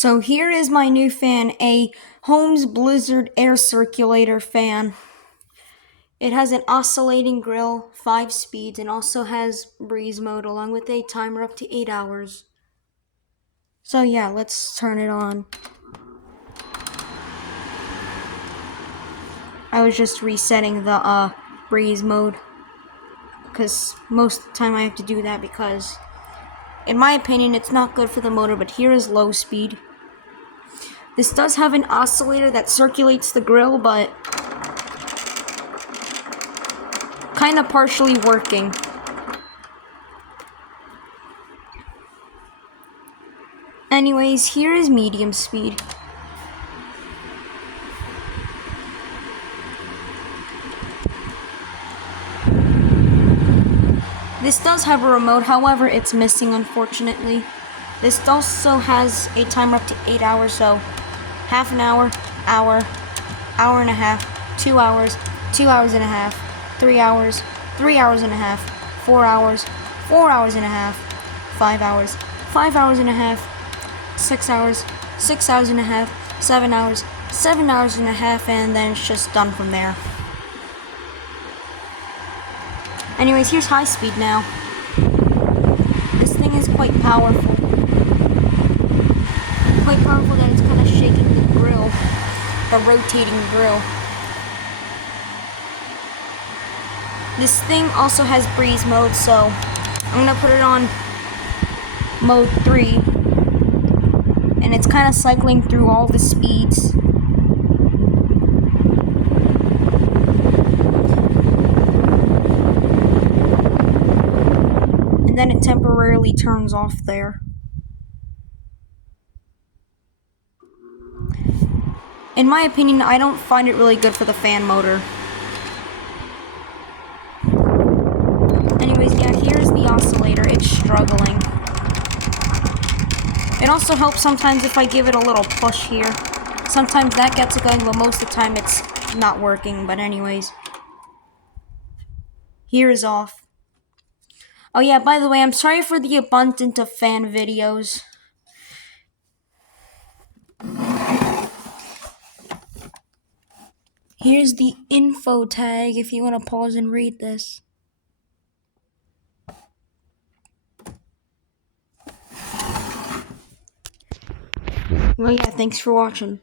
So here is my new fan, a Holmes Blizzard air circulator fan. It has an oscillating grill, 5 speeds, and also has breeze mode along with a timer up to 8 hours. So yeah, let's turn it on. I was just resetting the breeze mode because most of the time I have to do that because in my opinion it's not good for the motor, but here is low speed. This does have an oscillator that circulates the grill, but kind of partially working. Anyways, here is medium speed. This does have a remote, however, it's missing unfortunately. This also has a timer up to 8 hours, so half an hour, hour, hour and a half, 2 hours, 2 hours and a half, 3 hours, 3 hours and a half, 4 hours, 4 hours and a half, 5 hours, 5 hours and a half, 6 hours, 6 hours and a half, 7 hours, 7 hours and a half, and then it's just done from there. Anyways, here's high speed now. This thing is quite powerful. Quite powerful that it's kind of shaking the grill, the rotating grill. This thing also has breeze mode, so I'm gonna put it on mode 3. And it's kind of cycling through all the speeds. And then it temporarily turns off there. In my opinion, I don't find it really good for the fan motor. Anyways, yeah, here's the oscillator. It's struggling. It also helps sometimes if I give it a little push here. Sometimes that gets it going, but most of the time it's not working. But anyways, here is off. Oh yeah, by the way, I'm sorry for the abundance of fan videos. Here's the info tag if you want to pause and read this. Well, yeah, thanks for watching.